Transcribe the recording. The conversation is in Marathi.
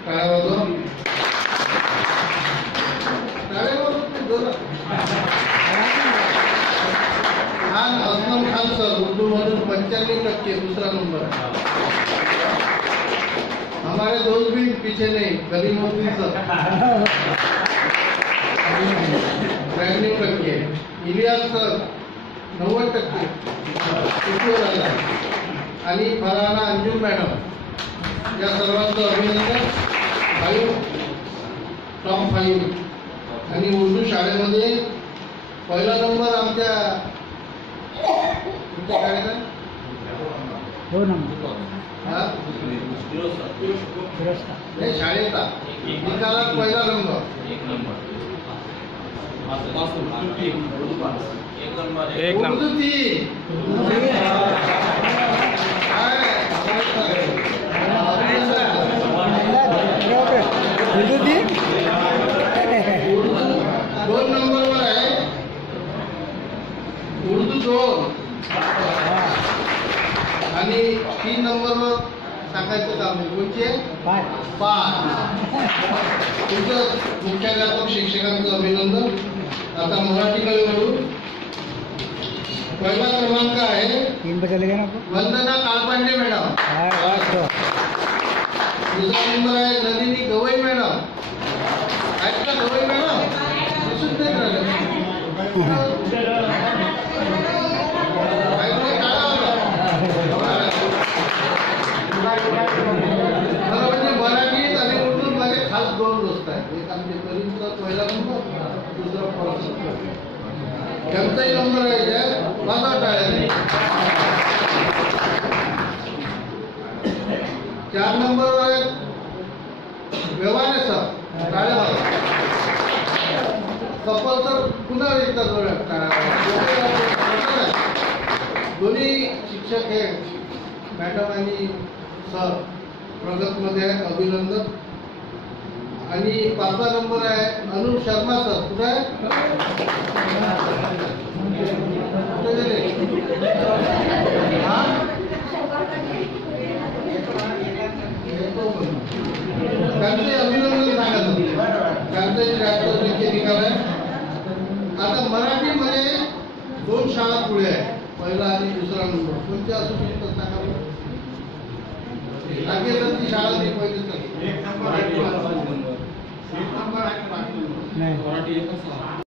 खान असलम खान सर उर्दू मधून 95% दूसरा नंबर है। हमारे दोस्त भी पीछे नहीं, कलीमुद्दीन सर 92%, इलियास सर 90% आणि फरहाना अंजुम मॅडम या सर्वांचं अभिनंदन। 5 टॉप 5 आणि उर्दू शाळेमध्ये पहिला नंबर आमच्या शाळेचा 2 नंबर शाळेचा निकालात पहिला नंबर 1 नंबर उर्दू 3 2 नंबरवर आहे, उर्दू 2 आणि 3 नंबरवर सांगायचं काम आहे कोणचे 5 तुमचं मुख्याध्यापक शिक्षकांचं अभिनंदन। आता मराठीकडे वळू। पहिला क्रमांक आहे 3 पे चले गए ना वंदना काळपांडे मॅडम। दूसरा नंबर आहे नलिनी गवई मॅडम। आहेत का गवई मॅडम? दिसून नाही राहिलं। म्हणजे मराठीत आणि उर्दू मध्ये खास 2 दोस्त आहेत। एक आमचे करीमचा पहिला नंबर, दुसरा फरहान। त्यांचाही नंबर आहे माझा टाळ्याने। 4 नंबरवर आहे व्यवहारे सर टाळ्या। कपल सर पुन्हा एकदा टाळ्या। दोन्ही शिक्षक हे मॅडम आणि सर प्रगतमध्ये आहेत, अभिनंदन। आणि 5वा नंबर आहे अनुप शर्मा सर। कुठे आहे? त्यांचे अभिनंदन सांगत होते, त्यांचाही 73% निकाल आहे। आता मराठीमध्ये 2 शाळा पुढे आहे, पहिला आणि दुसरा नंबर कोणत्या असू शकतात सांगा बरं? ती शाळा ती पहिली सर 1 नंबर आहे, 5 नंबर 1 नंबर आहे, 5 नंबर नाही।